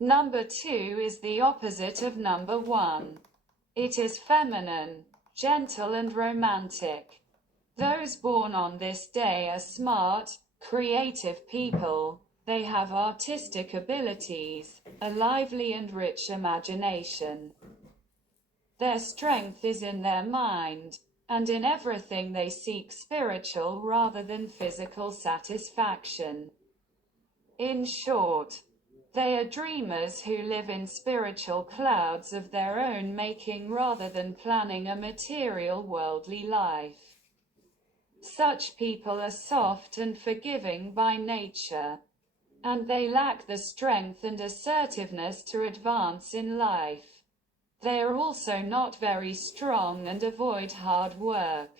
Number 2 is the opposite of number 1. It is feminine, gentle and romantic. Those born on this day are smart, creative people. They have artistic abilities, a lively and rich imagination. Their strength is in their mind, and in everything they seek spiritual rather than physical satisfaction. In short, they are dreamers who live in spiritual clouds of their own making rather than planning a material worldly life. Such people are soft and forgiving by nature, and they lack the strength and assertiveness to advance in life. They are also not very strong and avoid hard work.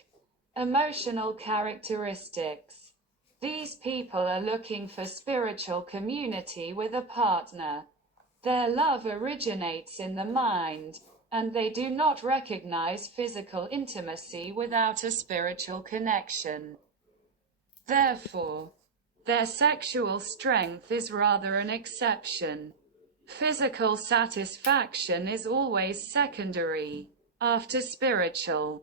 Emotional characteristics. These people are looking for spiritual community with a partner. Their love originates in the mind, and they do not recognize physical intimacy without a spiritual connection. Therefore, their sexual strength is rather an exception. Physical satisfaction is always secondary, after spiritual.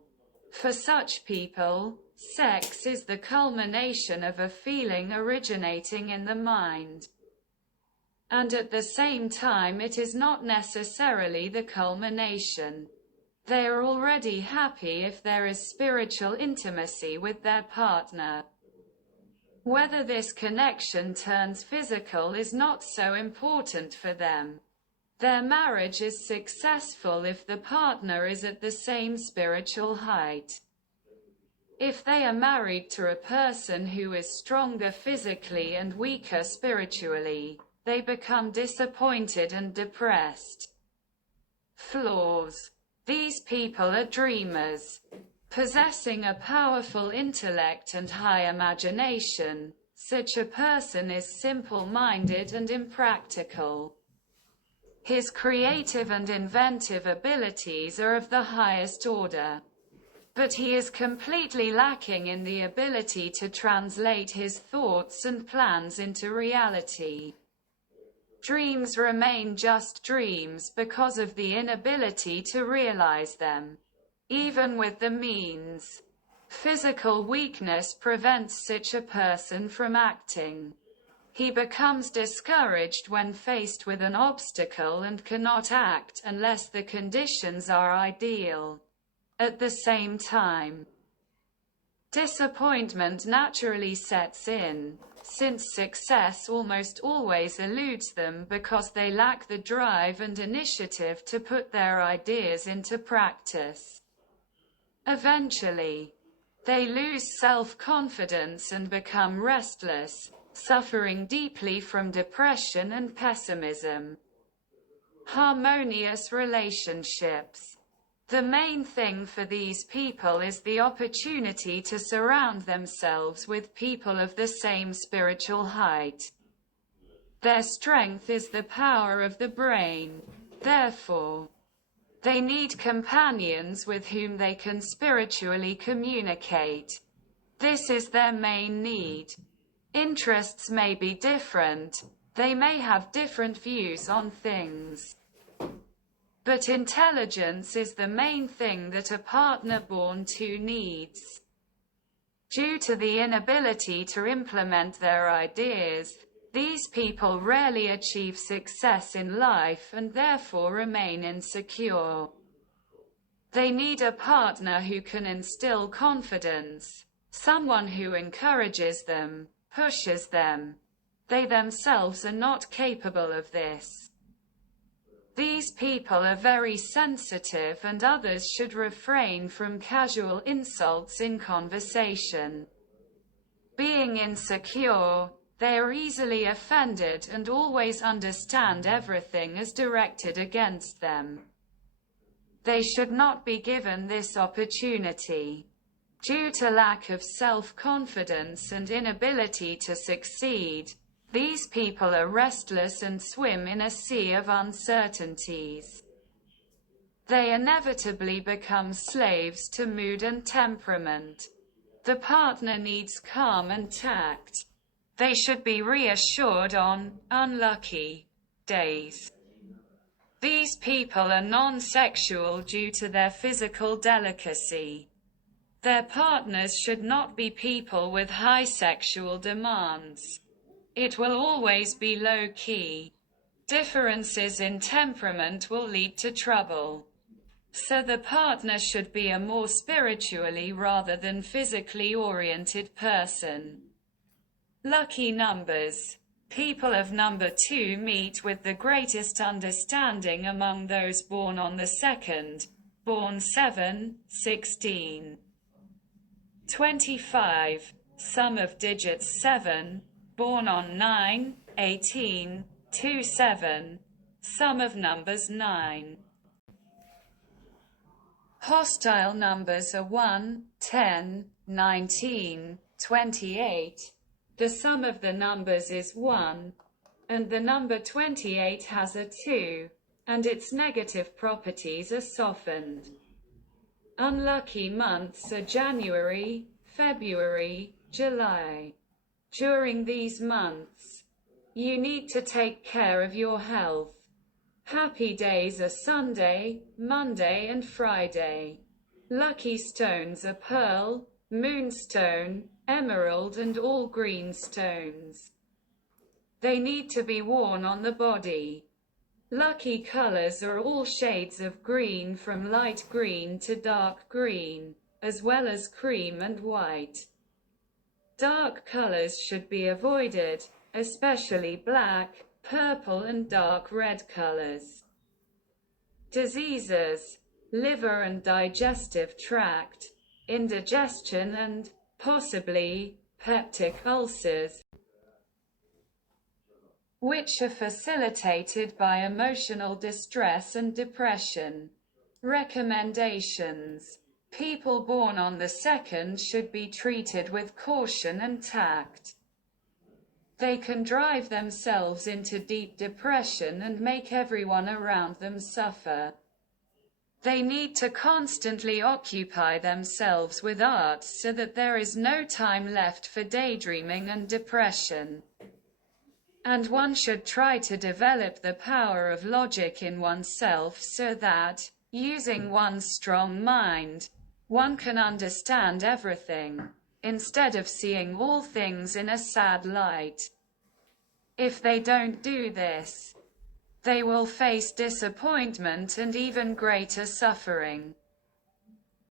For such people, sex is the culmination of a feeling originating in the mind. And at the same time it is not necessarily the culmination. They are already happy if there is spiritual intimacy with their partner. Whether this connection turns physical is not so important for them. Their marriage is successful if the partner is at the same spiritual height. If they are married to a person who is stronger physically and weaker spiritually, they become disappointed and depressed. Flaws. These people are dreamers. Possessing a powerful intellect and high imagination, such a person is simple-minded and impractical. His creative and inventive abilities are of the highest order, but he is completely lacking in the ability to translate his thoughts and plans into reality. Dreams remain just dreams because of the inability to realize them, even with the means. Physical weakness prevents such a person from acting. He becomes discouraged when faced with an obstacle and cannot act unless the conditions are ideal. At the same time, disappointment naturally sets in, since success almost always eludes them because they lack the drive and initiative to put their ideas into practice. Eventually, they lose self-confidence and become restless, suffering deeply from depression and pessimism. Harmonious relationships. The main thing for these people is the opportunity to surround themselves with people of the same spiritual height. Their strength is the power of the brain. Therefore, they need companions with whom they can spiritually communicate. This is their main need. Interests may be different. They may have different views on things. But intelligence is the main thing that a partner born to needs. Due to the inability to implement their ideas, these people rarely achieve success in life and therefore remain insecure. They need a partner who can instill confidence, someone who encourages them, pushes them. They themselves are not capable of this. These people are very sensitive and others should refrain from casual insults in conversation. Being insecure, they are easily offended and always understand everything as directed against them. They should not be given this opportunity. Due to lack of self-confidence and inability to succeed, these people are restless and swim in a sea of uncertainties. They inevitably become slaves to mood and temperament. The partner needs calm and tact. They should be reassured on unlucky days. These people are non-sexual due to their physical delicacy. Their partners should not be people with high sexual demands. It will always be low-key. Differences in temperament will lead to trouble. So the partner should be a more spiritually rather than physically oriented person. Lucky numbers. People of number 2 meet with the greatest understanding among those born on the 2nd, born 7, 16. 25. Sum of digits 7, born on 9, 18, 2, 7. Sum of numbers 9. Hostile numbers are 1, 10, 19, 28. The sum of the numbers is 1, and the number 28 has a 2, and its negative properties are softened. Unlucky months are January, February, July. During these months, you need to take care of your health. Happy days are Sunday, Monday and Friday. Lucky stones are pearl, moonstone, emerald and all green stones. They need to be worn on the body. Lucky colors are all shades of green from light green to dark green, as well as cream and white. Dark colors should be avoided, especially black, purple and dark red colors. Diseases, liver and digestive tract, indigestion and, possibly, peptic ulcers, which are facilitated by emotional distress and depression. Recommendations. People born on the 2nd should be treated with caution and tact. They can drive themselves into deep depression and make everyone around them suffer. They need to constantly occupy themselves with art so that there is no time left for daydreaming and depression. And one should try to develop the power of logic in oneself so that, using one's strong mind, one can understand everything, instead of seeing all things in a sad light. If they don't do this, they will face disappointment and even greater suffering.